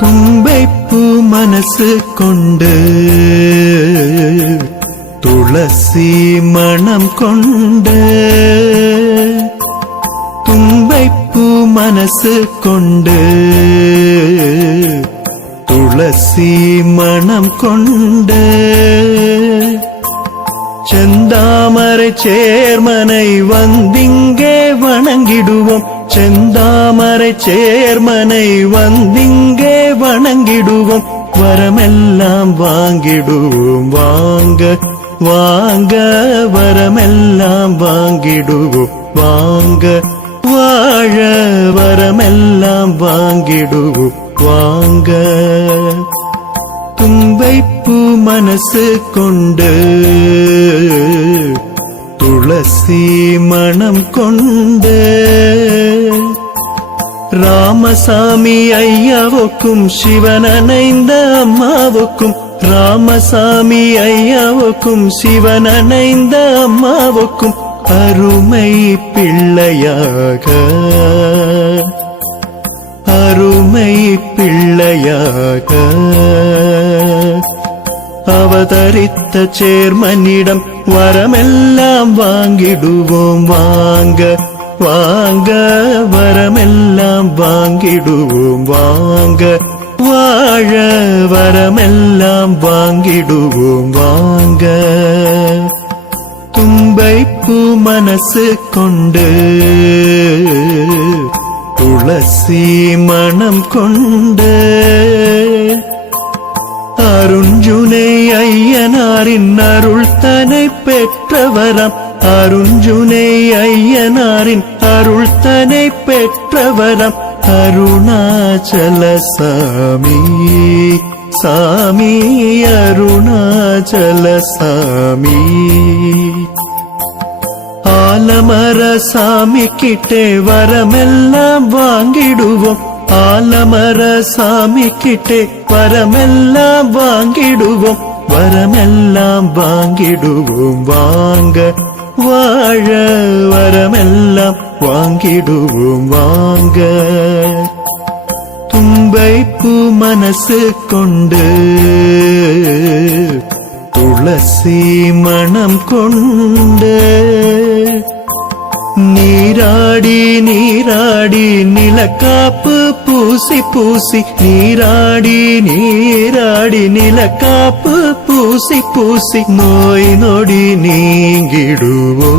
தும்பைப்பூ மனசு கொண்டு துளசி மணம் கொண்டு தும்பைப்பூ மனசு கொண்டு துளசி மணம் கொண்டு செந்தாமரை சேர்மனை வந்திங்கே வணங்கிடுவோம். செந்தாமரை சேர்மனை வந்திங்கே வணங்கிடுவோம். வரமெல்லாம் வாங்கிடுவோம். வாங்க வாங்க வரமெல்லாம் வாங்கிடுவோம். வாங்க வாழ வரமெல்லாம் வாங்கிடுவோம். வாங்க. தும்பைப்பூ மனசு கொண்டு துளசி மணம் கொண்டு ராமசாமி ஐயாவுக்கும் சிவனனைந்த அம்மாவுக்கும் ராமசாமி ஐயாவுக்கும் சிவனனைந்த அம்மாவுக்கும் அருமை பிள்ளையாக. அருமை பிள்ளையாக. அவதரித்த சேர்மனிடம் வரமெல்லாம் வாங்கிடுவோம் வாங்க வாங்க. வரமெல்லாம் வாங்கிடுவோம் வாங்க. வாழ வரமெல்லாம் வாங்கிடுவோம் வாங்க. தும்பைப்பூ மனசு கொண்டு துளசி மணம் கொண்ட அருஞ்சுனை ஐயனாரின் அருள் தனை பெற்றவரம். அருஞ்சுனை ஐயனாரின் அருள் தனை பெற்றவரம். அருணாச்சல சாமி சாமி அருணாச்சல சாமி. ஆலமர சாமி கிட்டே வரமெல்லாம் வாங்கிடுவோம். ஆலமர சாமி கிட்டே வரமெல்லாம் வாங்கிடுவோம். வரமெல்லாம் வாங்கிடுவோம். வாங்க வாழ வரமெல்லாம் வாங்கிடுவோம். வாங்க. தும்பை பூ மனசு கொண்டு துளசி மனம் கொண்டு நீராடி நீராடி நிலக்காப்பு பூசி பூசி. நீராடி நீராடி நிலக்காப்பு பூசி பூசி. நோய் நொடி நீங்கிடுவோ.